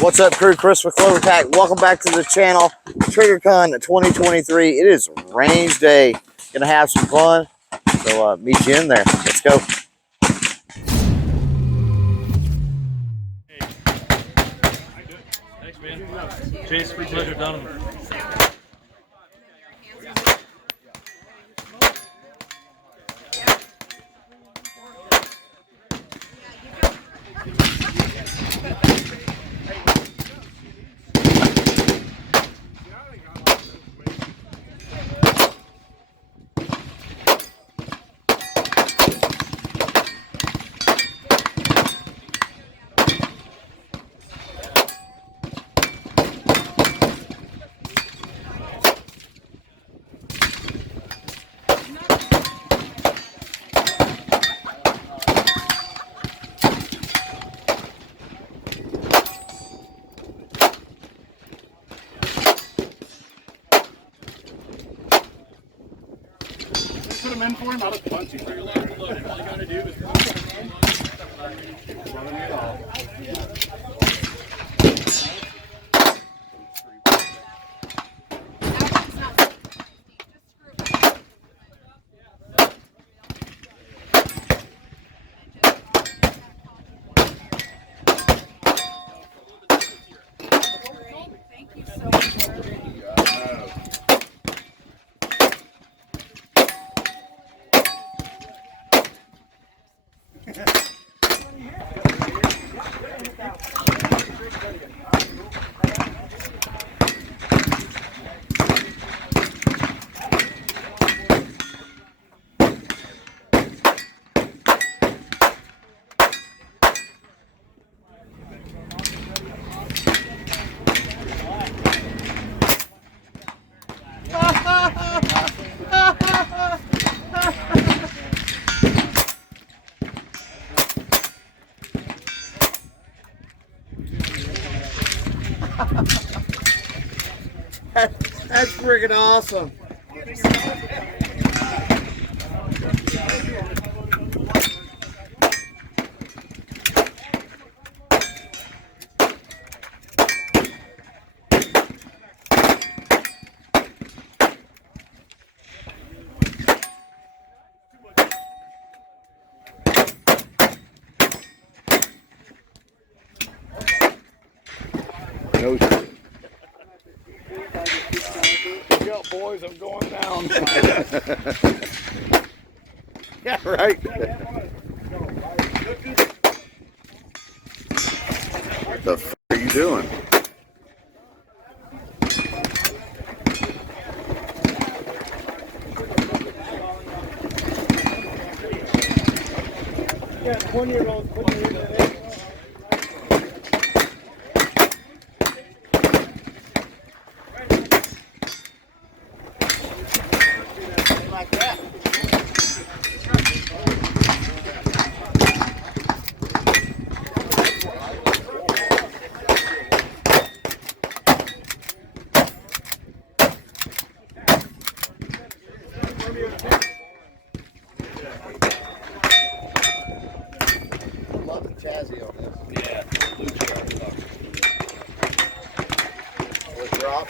What's up, crew? Chris with CloverTac. Welcome back to the channel. TriggerCon 2023. It is range day. Gonna have some fun. So meet you in there. Let's go. Thanks, man. Chase, pleasure, Donovan. Put them in for him, I'll just punch you. All you gotta do is running it off. Thank you so much. That's freaking awesome. No shit. Look out, boys, I'm going down. Yeah, right. What the f are you doing? Yeah, 20-year-olds putting it in. Like that. Love the chassis on this. Yeah. Will it drop?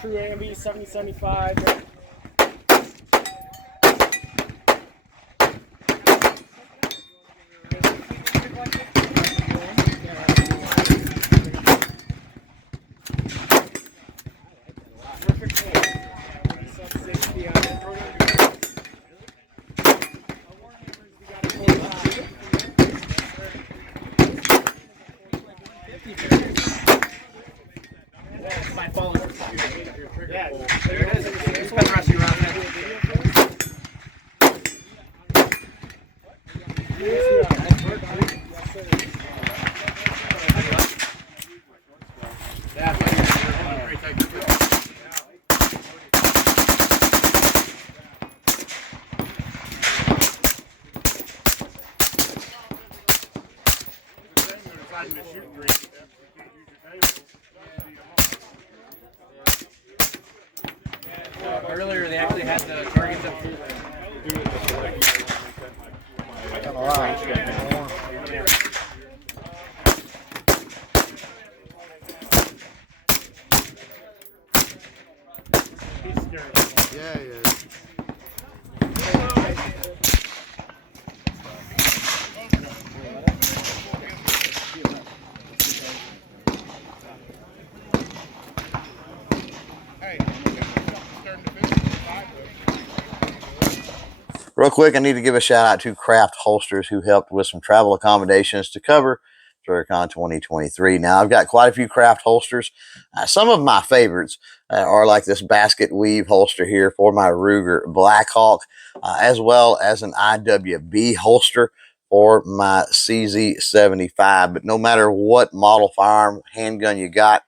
True AMB 7075. Yeah, there it is. Spend the rest of your round. Earlier, they actually had the targets up to Yeah, yeah. Real quick, I need to give a shout out to Craft Holsters who helped with some travel accommodations to cover TriggerCon 2023. Now, I've got quite a few craft holsters. Some of my favorites are like this basket weave holster here for my Ruger Blackhawk, as well as an IWB holster for my CZ75. But no matter what model firearm handgun you got,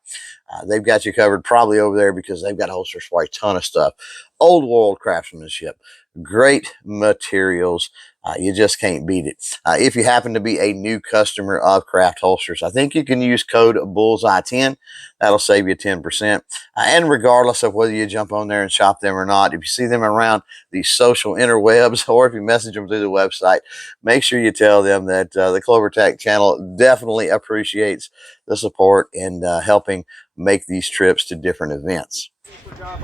they've got you covered probably over there because they've got holsters for a ton of stuff. Old world craftsmanship, great materials. You just can't beat it. If you happen to be a new customer of Craft Holsters, I think you can use code Bullseye10. That'll save you 10%. And regardless of whether you jump on there and shop them or not, if you see them around the social interwebs or if you message them through the website, make sure you tell them that the CloverTac channel definitely appreciates the support and helping make these trips to different events. How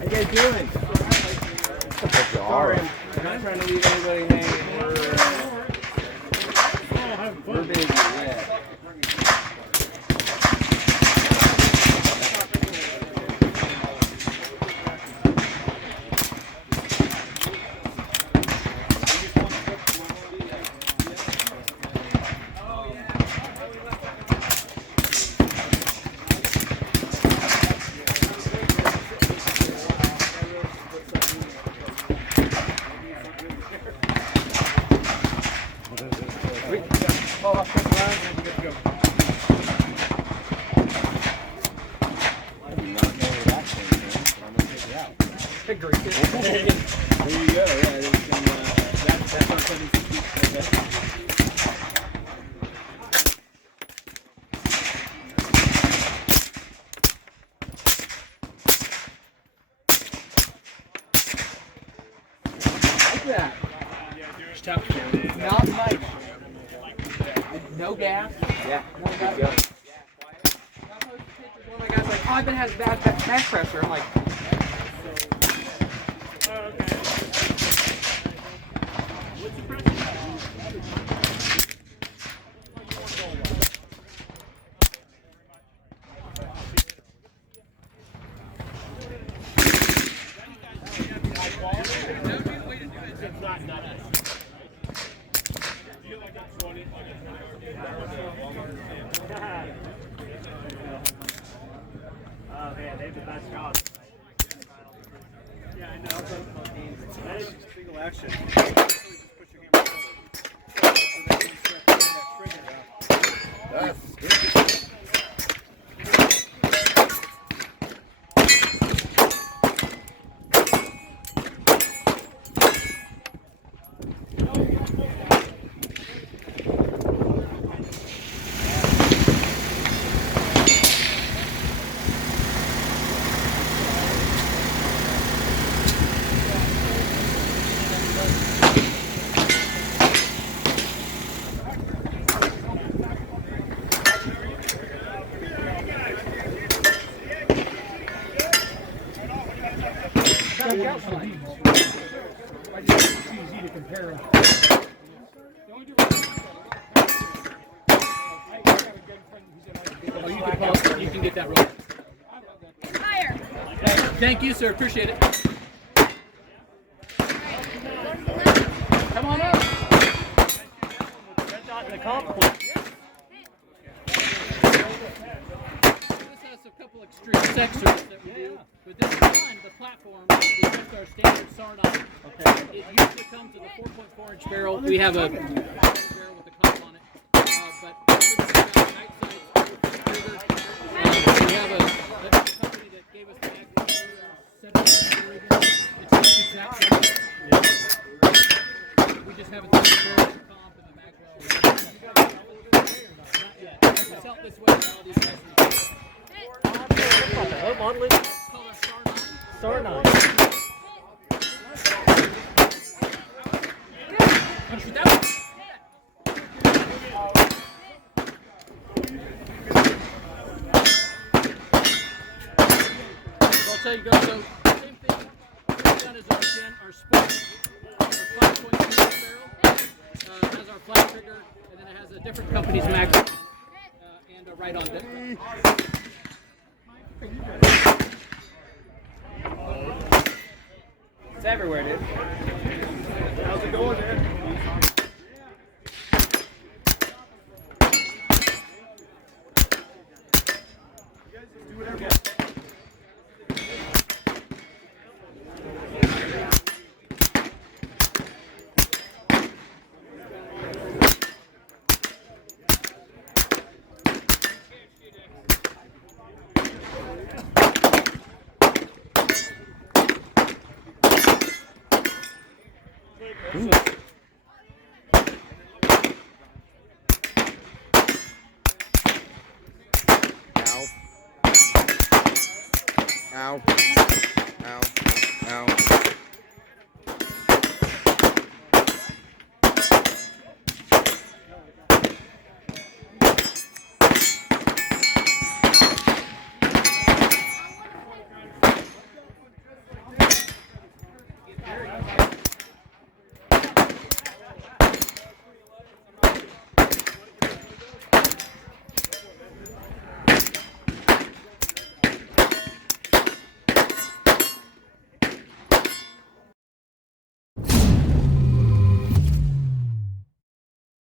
you guys doing? Sorry, I'm not trying to leave anybody hanging. We're busy, yeah. There you go. Yeah, that's our 760. Like that. Not much. No gas. Yeah. No gas. One of my guys like, oh, I bet it has bad back pressure. I'm like, oh man, they have the best job. Yeah, I know. That is single action. Just put your camera forward. So then you start putting that trigger down. That's good. you can get that roll. Higher. Thank you, sir. Appreciate it. Come on up. comp point. This has a couple extreme sectors that we do. But this time, the platform is just our standard Saramonic. Okay. It usually comes with a 4.4-inch barrel. We have a barrel with a comp on it. But we have night sights, trigger. We have a company that gave us the AXIL. It's just exact same. We just have a barrel comp and the mag well. Not yet. We sell it this way for all these customers. What model is it? It's called our Star 9. Wanna shoot that one? So I'll tell you guys, so same thing. We've done is our spec, our 5.2 barrel, has our flat trigger, and then it has a different company's mag and a right-on bit. It's everywhere, dude. How's it going, man? Ow.